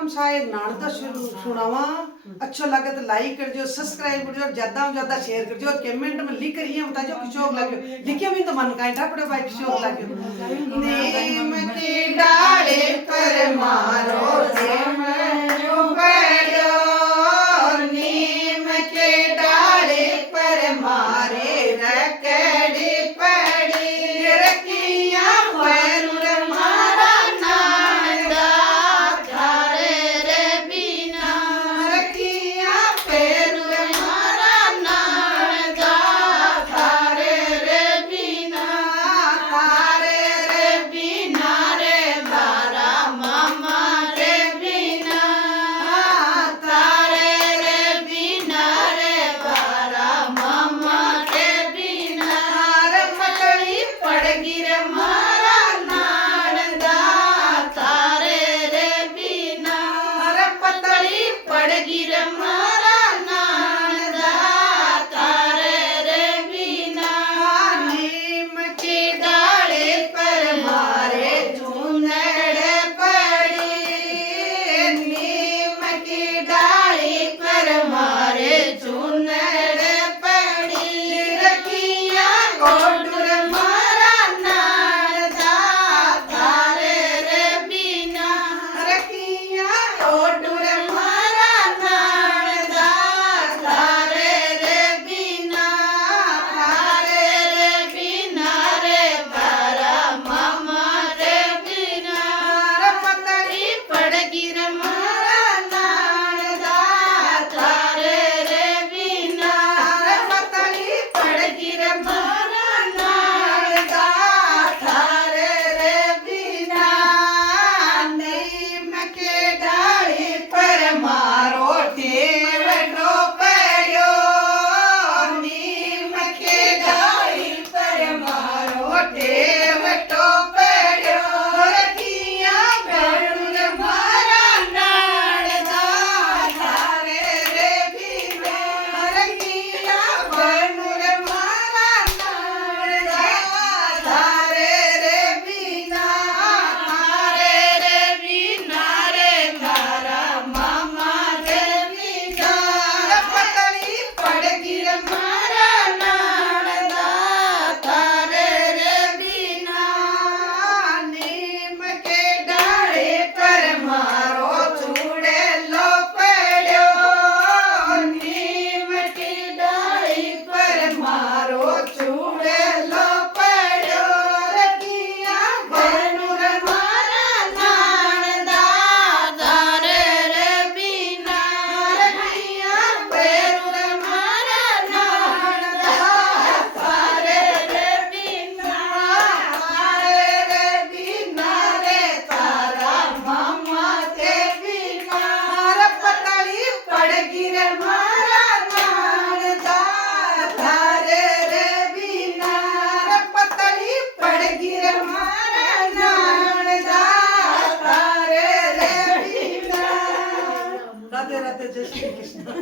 हम शायद नानदा सुनावा अच्छा लगे तो लाइक कर जो सब्सक्राइब कर जो ज्यादा से ज्यादा शेयर कर जो कमेंट में लिख कर ये बता जो किस शौक लगे लिखे भी तो मन का ठापड़े भाई किस शौक लगे नीम की डाले पर मारो नीम पड़ो नीम के डाले पर मारे रकड़ी पड़ी रखिया पर मारा नानदा थारे रे बिना रखिया पर मारा नानदा थारे रे बिना रे बारा मामा रे बिना तारे रे बिना रे बारा मामा रे बिना रे पटड़ी पड़गी रे मारा नानदा तारे रे बिना रे पतड़ी पड़गी रे मारा नानदा तारे रे बिना नीम की डाले पर मारे चूनड़ पड़ी नीम की डाली पर मारे चूनड़ पड़ी रखिया गोडुर मारा नानदा थारे रे बिना रखिया गोडुर मारा नानदा थारे रे बिना रे बारा मामा रे बिना रे पतड़ी पड़गी रे मारा नानदा थारे रे बिना रे पतड़ी पड़गी रे मारा नानदा थारे रे बिना नीम के डाली पर मारो टेवटो पड़ो नीम के डाली पर मारो टेवटो पड़ो रखिया बेड़ुर मारा नानदा थारे रे बिना रखिया बेड़ुर मारा नानदा थारे रे बिना रे बारा मामा रे बिना पतली पड़गी रे मारा नानदा थारे रे बिना नीम के डाले पर मारो चूड़े लो पड़ो नीम की डाली पर मारो चूड़े लो पड़ो रखिया बेनुर मारा नानदा थारे रे बिना रखिया बेनुर मारा नानदा थारे रे बिना रे तारा मामा के बिना रे पतली पड़गी रे मारा नानदा थारे रे बिना रे पतली पड़गी रे मारा नानदा थारे रे बिना राधे राधे जय श्री कृष्ण।